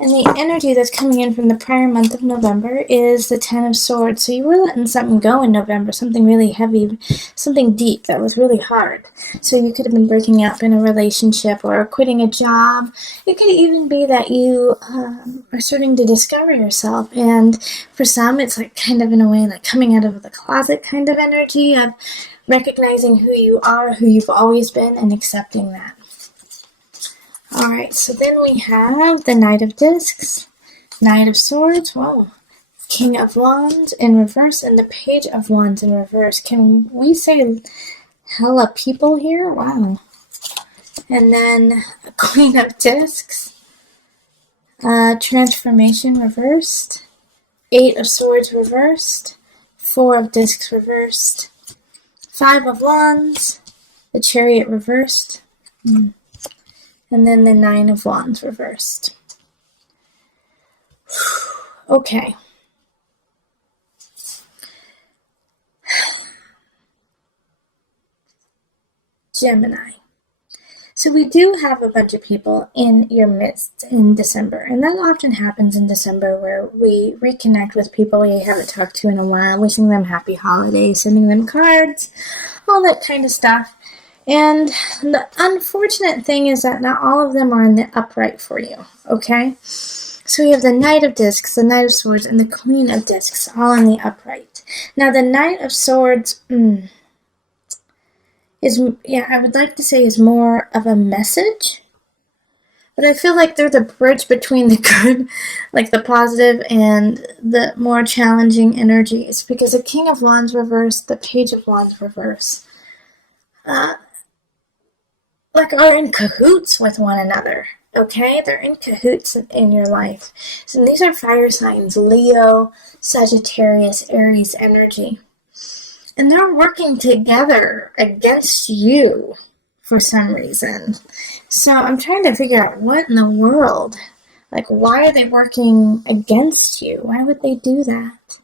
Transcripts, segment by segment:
And the energy that's coming in from the prior month of November is the Ten of Swords. So you were letting something go in November, something really heavy, something deep that was really hard. So you could have been breaking up in a relationship or quitting a job. It could even be that you are starting to discover yourself. And for some, it's like kind of in a way like coming out of the closet kind of energy of recognizing who you are, who you've always been, and accepting that. Alright, so then we have the Knight of Discs, Knight of Swords, whoa, King of Wands in reverse, and the Page of Wands in reverse. Can we say hella people here? Wow. And then Queen of Discs, Transformation reversed, Eight of Swords reversed, Four of Discs reversed, Five of Wands, the Chariot reversed, and then the Nine of Wands reversed. Okay. Gemini. So we do have a bunch of people in your midst in December, and that often happens in December where we reconnect with people we haven't talked to in a while, wishing them happy holidays, sending them cards, all that kind of stuff. And the unfortunate thing is that not all of them are in the upright for you, okay? So we have the Knight of Discs, the Knight of Swords, and the Queen of Discs, all in the upright. Now the Knight of Swords I would like to say is more of a message. But I feel like they're the bridge between the good, like the positive, and the more challenging energies. Because the King of Wands reverse, the Page of Wands reverse, are in cahoots with one another, okay? They're in cahoots in your life. So these are fire signs, Leo, Sagittarius, Aries energy. And they're working together against you for some reason. So I'm trying to figure out what in the world, why are they working against you? Why would they do that?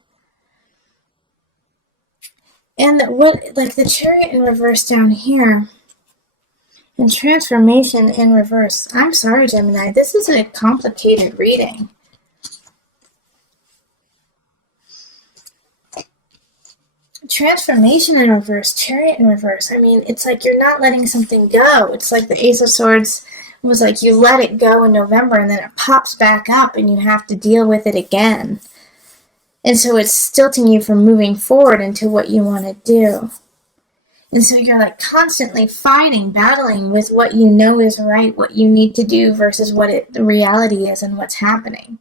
And the Chariot in reverse down here, and Transformation in reverse. I'm sorry, Gemini, this is a complicated reading. Transformation in reverse, Chariot in reverse. I mean, it's like you're not letting something go. It's like the Ace of Swords was like you let it go in November and then it pops back up and you have to deal with it again. And so it's stilting you from moving forward into what you want to do. And so you're constantly fighting, battling with what you know is right, what you need to do versus what the reality is and what's happening.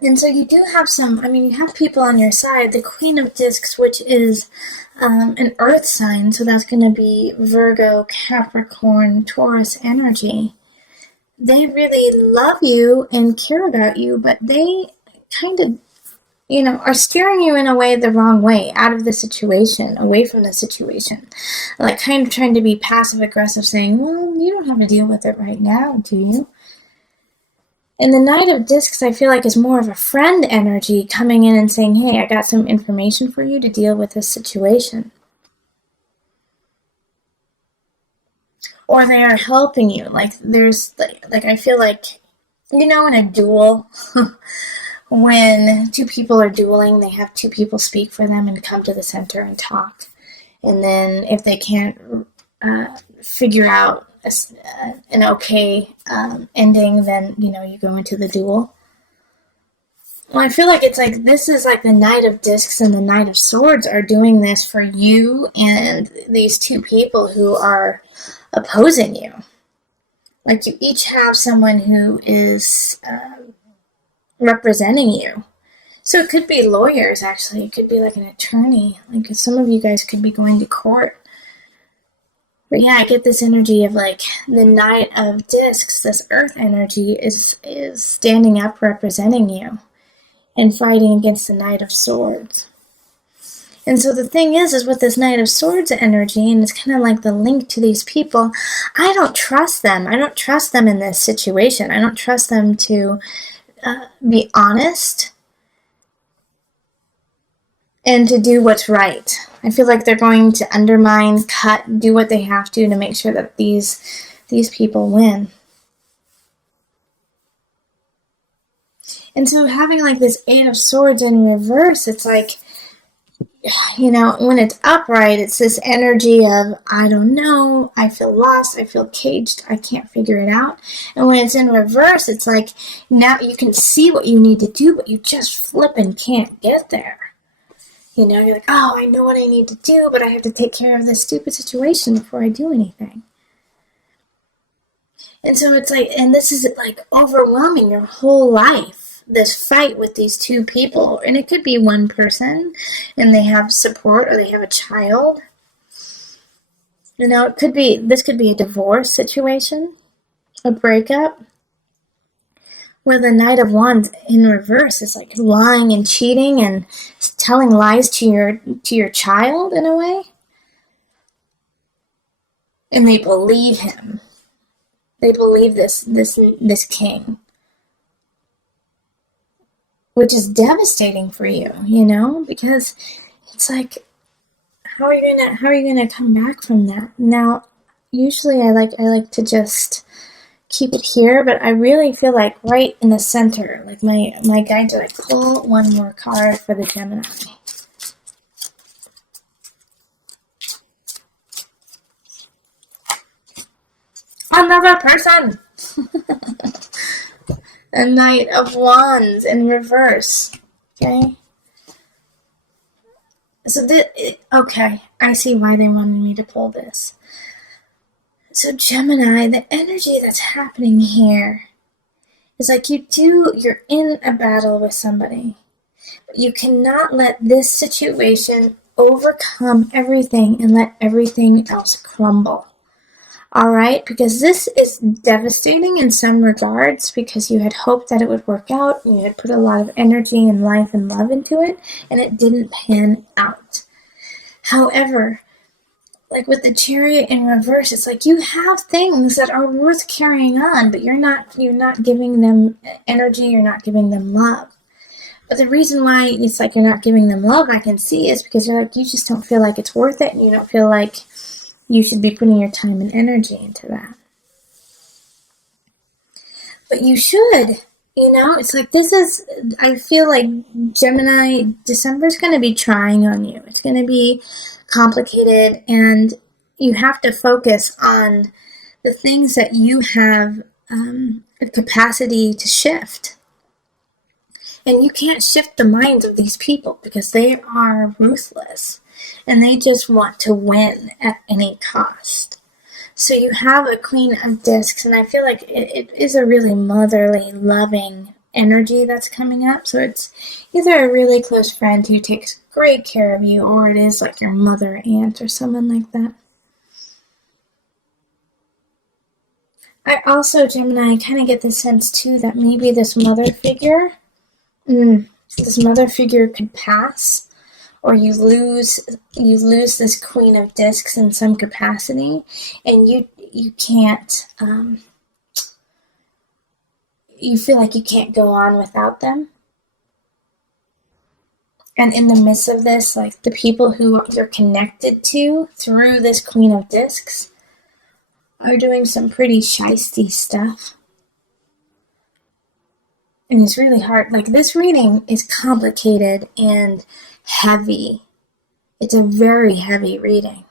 And so you do have you have people on your side. The Queen of Discs, which is an earth sign, so that's going to be Virgo, Capricorn, Taurus energy. They really love you and care about you, but they kind of are steering you in a way the wrong way, out of the situation, away from the situation. Kind of trying to be passive-aggressive, saying, well, you don't have to deal with it right now, do you? And the Knight of Discs, I feel like, is more of a friend energy coming in and saying, hey, I got some information for you to deal with this situation. Or they are helping you. I feel like, in a duel, when two people are dueling, they have two people speak for them and come to the center and talk. And then if they can't figure out an okay ending, then, you go into the duel. Well, I feel like it's this is the Knight of Discs and the Knight of Swords are doing this for you and these two people who are opposing you. You each have someone who is representing you. So it could be lawyers, actually. It could be an attorney. Some of you guys could be going to court. But yeah, I get this energy of the Knight of Discs, this earth energy is standing up representing you and fighting against the Knight of Swords. And so the thing is with this Knight of Swords energy, and it's kind of the link to these people, I don't trust them. I don't trust them in this situation. I don't trust them to be honest and to do what's right. I feel like they're going to undermine, cut, do what they have to make sure that these people win. And so having like this Eight of Swords in reverse, it's like, when it's upright, it's this energy of, I don't know, I feel lost, I feel caged, I can't figure it out. And when it's in reverse, it's like, now you can see what you need to do, but you just flipping can't get there. You're like, oh, I know what I need to do, but I have to take care of this stupid situation before I do anything. And so it's like, and this is like overwhelming your whole life, this fight with these two people. And it could be one person and they have support or they have a child. This could be a divorce situation, a breakup, where the Knight of Wands in reverse is like lying and cheating and telling lies to your child in a way. And they believe him. They believe this king, which is devastating for you, because it's like, how are you gonna come back from that? Now, usually I like to just keep it here, but I really feel like right in the center, like my guides are like, pull one more card for the Gemini. Another person. A Knight of Wands in reverse. Okay. So okay, I see why they wanted me to pull this. So Gemini, the energy that's happening here is like you're in a battle with somebody, but you cannot let this situation overcome everything and let everything else crumble. All right, because this is devastating in some regards because you had hoped that it would work out. You had put a lot of energy and life and love into it, and it didn't pan out. However, like with the Chariot in reverse, it's like you have things that are worth carrying on, but you're not giving them energy, you're not giving them love. But the reason why it's like you're not giving them love, I can see, is because you just don't feel like it's worth it, and you don't feel like you should be putting your time and energy into that. But you should, it's like I feel like Gemini, December's going to be trying on you. It's going to be complicated, and you have to focus on the things that you have a capacity to shift. And you can't shift the minds of these people because they are ruthless. And they just want to win at any cost. So you have a Queen of Discs, and I feel like it is a really motherly, loving energy that's coming up. So it's either a really close friend who takes great care of you, or it is like your mother, aunt, or someone like that. I also, Gemini, kind of get the sense, too, that maybe this mother figure could pass. Or you lose this Queen of Discs in some capacity, and you can't. You feel like you can't go on without them. And in the midst of this, like the people who you're connected to through this Queen of Discs are doing some pretty shisty stuff. And it's really hard. Like, this reading is complicated and heavy. It's a very heavy reading.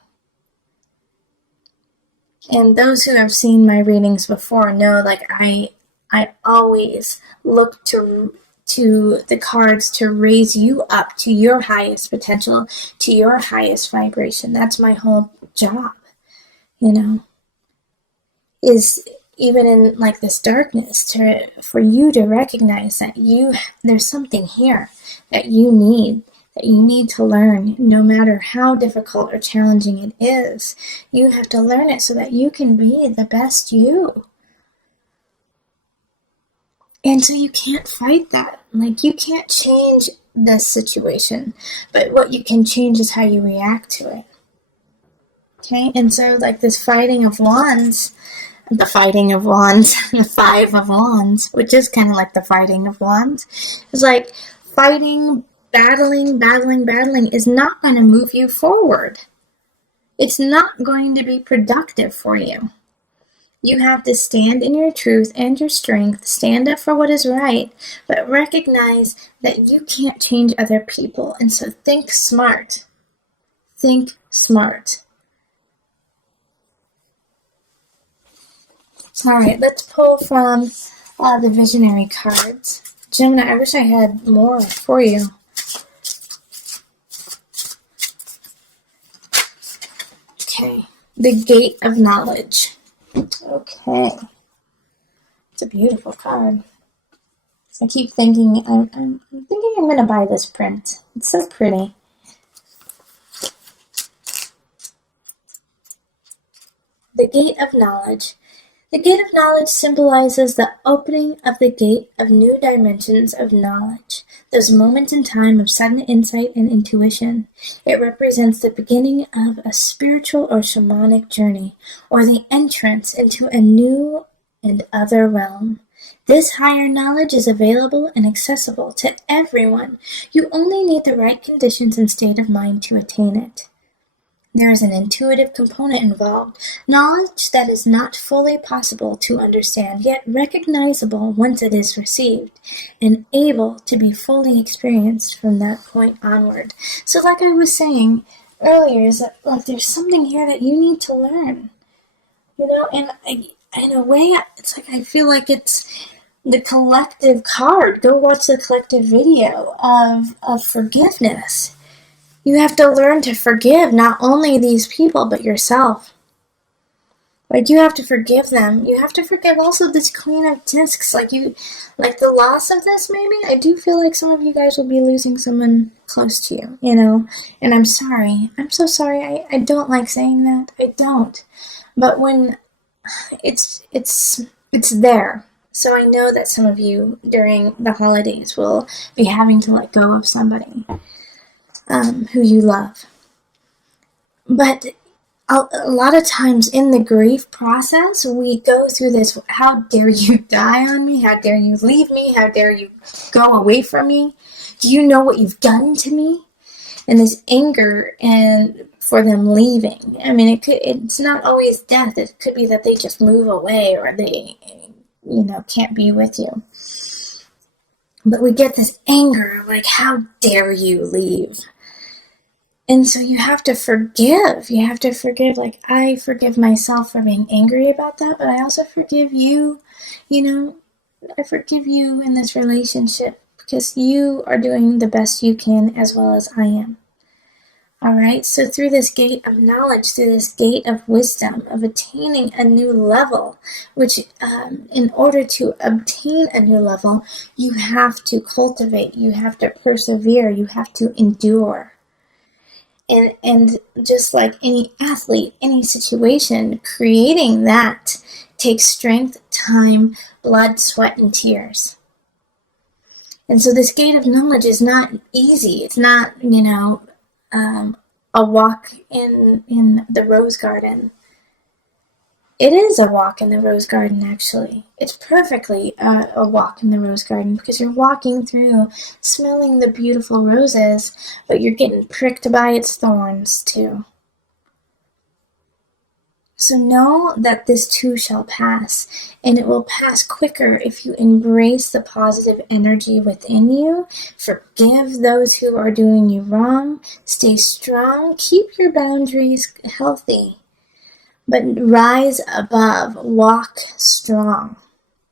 And those who have seen my readings before know, like, I always look to the cards to raise you up to your highest potential, to your highest vibration. That's my whole job, is even in like this darkness, for you to recognize that there's something here that you need to learn. No matter how difficult or challenging it is, you have to learn it so that you can be the best you. And so you can't fight that. Like, you can't change this situation, but what you can change is how you react to it. Okay? And so, like, this fighting of wands, the Five of Wands, which is kind of like the fighting of wands, is like fighting, battling is not going to move you forward. It's not going to be productive for you. You have to stand in your truth and your strength, stand up for what is right, but recognize that you can't change other people. And so think smart. Think smart. All right, let's pull from the visionary cards. Gemini, I wish I had more for you. Okay, the gate of knowledge. Okay, it's a beautiful card. I keep thinking, I'm thinking I'm going to buy this print. It's so pretty. The gate of knowledge. The gate of knowledge symbolizes the opening of the gate of new dimensions of knowledge, those moments in time of sudden insight and intuition. It represents the beginning of a spiritual or shamanic journey, or the entrance into a new and other realm. This higher knowledge is available and accessible to everyone. You only need the right conditions and state of mind to attain it. There is an intuitive component involved, knowledge that is not fully possible to understand, yet recognizable once it is received, and able to be fully experienced from that point onward. So like I was saying earlier, is that like there's something here that you need to learn. And in a way, it's like I feel like it's the collective card. Go watch the collective video of forgiveness. You have to learn to forgive not only these people, but yourself. Like, you have to forgive them. You have to forgive also this Queen of Discs. Like the loss of this, maybe. I do feel like some of you guys will be losing someone close to you, And I'm sorry. I'm so sorry. I don't like saying that. I don't. But when it's there. So I know that some of you during the holidays will be having to let go of somebody who you love. But a lot of times in the grief process, we go through this, how dare you die on me? How dare you leave me? How dare you go away from me? Do you know what you've done to me? And this anger and for them leaving. I mean, it's not always death. It could be that they just move away or they, can't be with you. But we get this anger, like, how dare you leave? And so you have to forgive. You have to forgive. Like, I forgive myself for being angry about that, but I also forgive you. I forgive you in this relationship because you are doing the best you can as well as I am. All right, so through this gate of knowledge, through this gate of wisdom, of attaining a new level, which in order to obtain a new level, you have to cultivate, you have to persevere, you have to endure. And just like any athlete, any situation, creating that takes strength, time, blood, sweat, and tears. And so this gate of knowledge is not easy. It's not, a walk in the rose garden. It is a walk in the rose garden, actually. It's perfectly a walk in the rose garden because you're walking through, smelling the beautiful roses, but you're getting pricked by its thorns, too. So know that this too shall pass, and it will pass quicker if you embrace the positive energy within you, forgive those who are doing you wrong, stay strong, keep your boundaries healthy, but rise above, walk strong.